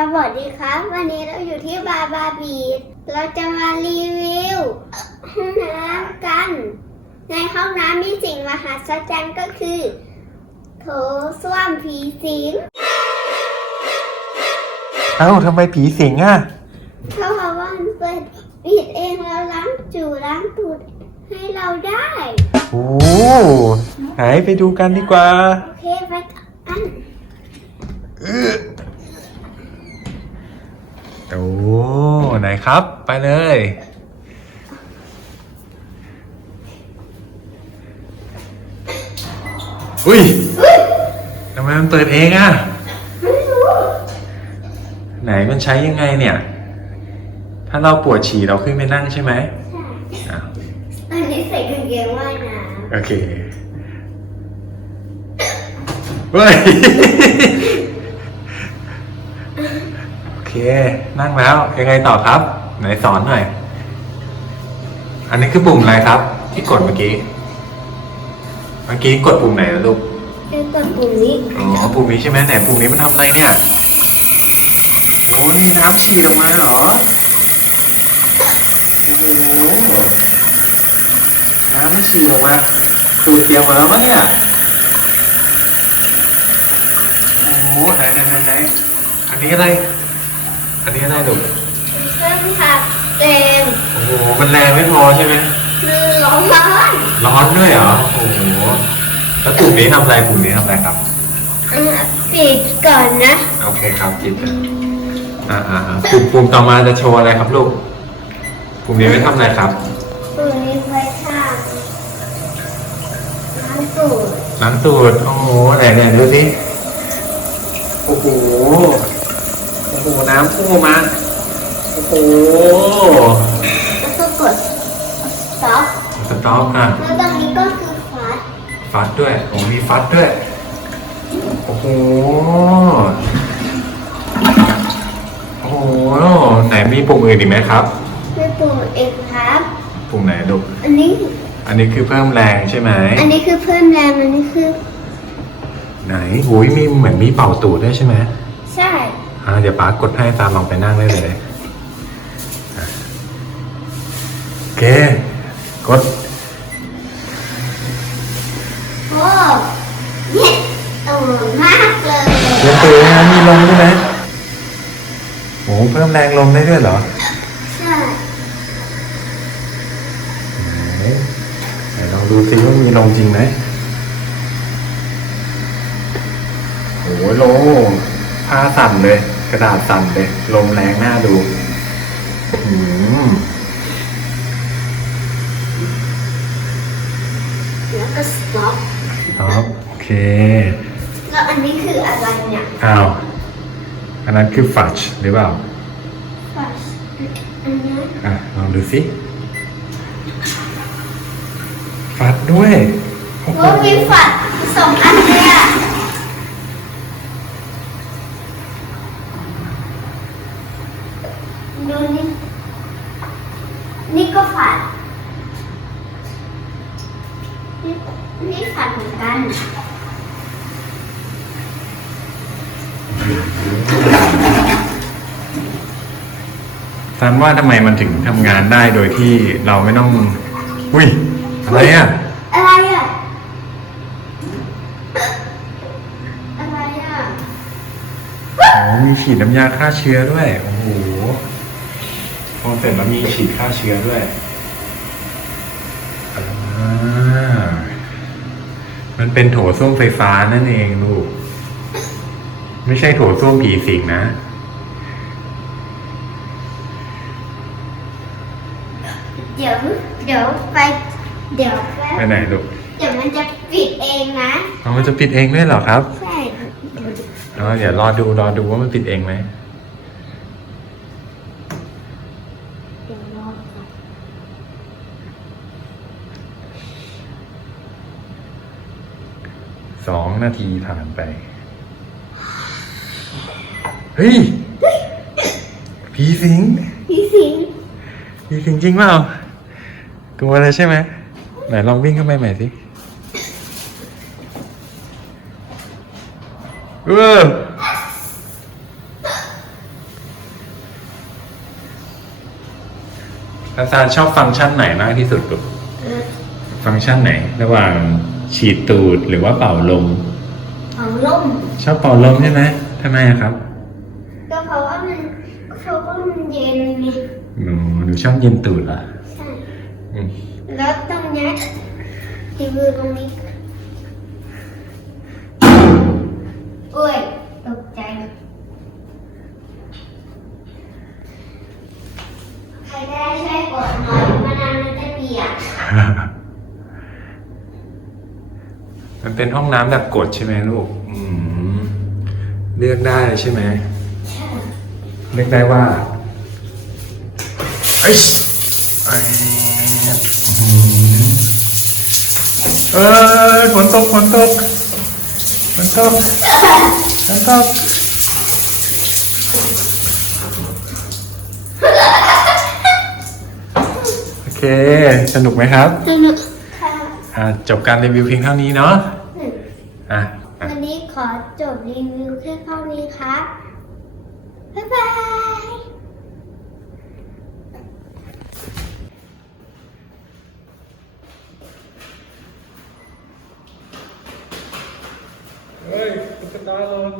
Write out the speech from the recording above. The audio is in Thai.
สวัสดีครับ วันนี้เราอยู่ที่บาร์บาบีดเราจะมารีวิวห้องน้ำกัน ในห้องน้ำมีสิ่งมหัศจรรย์ก็คือ โถส้วมผีสิง เอ้าทำไมผีสิงอะเพราะว่ามันเปิดปิดเองแล้วล้างจูล้างตูดให้เราได้ โอ้ไหนไปดูกันดีกว่า โอเคไปกัน โอ้ไหนครับ ไปเลย อุ้ยทำไมมันเปิดเองอะไม่รู้ไหนมันใช้ยังไงเนี่ย ถ้าเราปวดฉี่เราขึ้นไปนั่งใช่ไหมใช่อะตอนนี้ใส่กางเกงว่ายน้โอเคเฮ้ยโอเค นั่งแล้ว ยังไงต่อครับ ไหนสอนหน่อย อันนี้คือปุ่มอะไรครับ ที่กดเมื่อกี้ เมื่อกี้กดปุ่มไหนนะลูกำเป็นกดปุ่มนี้อ๋อปุ่มนี้ใช่ไหมไหนปุ่มนี้มันทำอะไรเนี่ยโอ้ยน้ำฉีดออกมาเหรอโอ้โหน้ำไม่ฉีดออกมาตูดเตียงมาแล้วมั้งเนี่ยโอ้โหไหนไหนไหนไหนอันนี้อะไร อันนี้อะไรลูกเครื่องผัดเต็มโอ้โหมันแรงไม่พอใช่ไหมมือร้อนร้อนร้อนด้วยเหรอโอ้โหแล้วปุ่มนี้ทำอะไรปุ่มนี้ทำอะไรครับอะปิดก่อนนะ โอเคครับจิตนะอ่าอ่าอ่าปุ่มปุ่มต่อมาจะโชว์อะไรครับลูกปุ่มนี้ไม่ทำอะไรครับปุ่มนี้ไว้ค่ะน้ำสูตรล้างตูดโอ้โหไหนไหนดูสิโอ้โห โอ้โหน้ำพุ่งมา โอ้โหแล้วก็กด stop สต๊อกอะแล้วตรงนี้ก็คือฟัดฟัดด้วยโอ้มีฟัดด้วย โอ้โห โอ้โห ไหนมีปุ่มอื่นอีกไหมครับคือปุ่มเอกครับ ปุ่มไหนลูก อันนี้ อันนี้คือเพิ่มแรงใช่ไหม อันนี้คือเพิ่มแรงอันนี้คือ ไหไหนหุยมีเหมือนมีเป่าตูดด้วยใช่ไหม ใช่ อ่าเดี๋ยวป้ากดให้ตามลองไปนั่งได้เลยอะโอเค กด โอ้เย็นตูมากเลยเดี๋ยวตัวนะมีลมด้วยนะโอ้เพิ่มแรงลมได้ด้วยเหรอใช่ไหนไหนลองดูซิว่ามีลมจริงไหมโอ้ยโลผ้าสั่นเลย กระดาษสั่นเลยลมแรงน่าดูอืมแล้วก็ stop ครับโอเค แล้วอันนี้คืออะไรเนี่ย อ้าว อันนั้นคือฟัชหรือเปล่า Flash อันนี้อะลองดูสิ ฟัดด้วยโอ้โหโอ้มีฝัดสองอันเลยอะดูนี่ นี่ก็ฝัด นี่นี่ฝัดเหมือนกันซันว่าทำไมมันถึงทำงานได้โดยที่เราไม่ต้อง อุ้ย อะไรอะ อะไรอะ อะไรอะโอ้มีฉีดน้ำยาฆ่าเชื้อด้วย โอ้โหพอเสร็จแล้วมีฉีดฆ่าเชื้อด้วยอ่า มันเป็นโถส้วมไฟฟ้านั่นเองลูก ไม่ใช่โถส้วมผีสิงนะ เดี๋ยวเดี๋ยวไป เดี๋ยวแป๊ไปบไหนลูกเดี๋ยวมันจะปิดเองนะอ๋อมันจะปิดเองด้วยเหรอครับ ใช่ อ๋อเดี๋ยวรอดูรอดูว่ามันปิดเองไหม สองนาทีผ่านไป เฮ้ย ผีสิง ผีสิง ผีสิงจริงเปล่ากลัวเลยใช่ไหม ไหนลองวิ่งเข้าไปใหม่สิเอออาจารย์ชอบฟังก์ชันไหนมากที่สุดลูกฟังก์ชันไหน ระหว่าง ฉีดตูดหรือว่าเป่าลมเอาล่มชอบเป่าลมใช่ไหมทำไมอะครับก็เพราะว่ามันเพราะว่ามันเย็นไงหนูหนูชอบเย็นตูดเหรอใช่อืมแล้วตรงเนี้ยที่มือตรงนี้โอ้ยตกใจใครได้ช่วยกดหน่อยมานานมันจะเปียก มัน เป็นห้องน้ำแบบกดใช่ไหมลูกอืมเลือกได้ใช่ไหมใช่เลือกได้ว่าไอ้ยไอ้อื้อหือเอ้ยฝนตกฝนตกฝนตกฝนตกโอเค สนุกไหมครับ สนุกค่ะ อ่าจบการรีวิวเพียงเท่านี้เนาะอะ อะวันนี้ขอจบรีวิวแค่เท่านี้ครับ บ๊ายบายเฮ้ยตุ๊กตาลง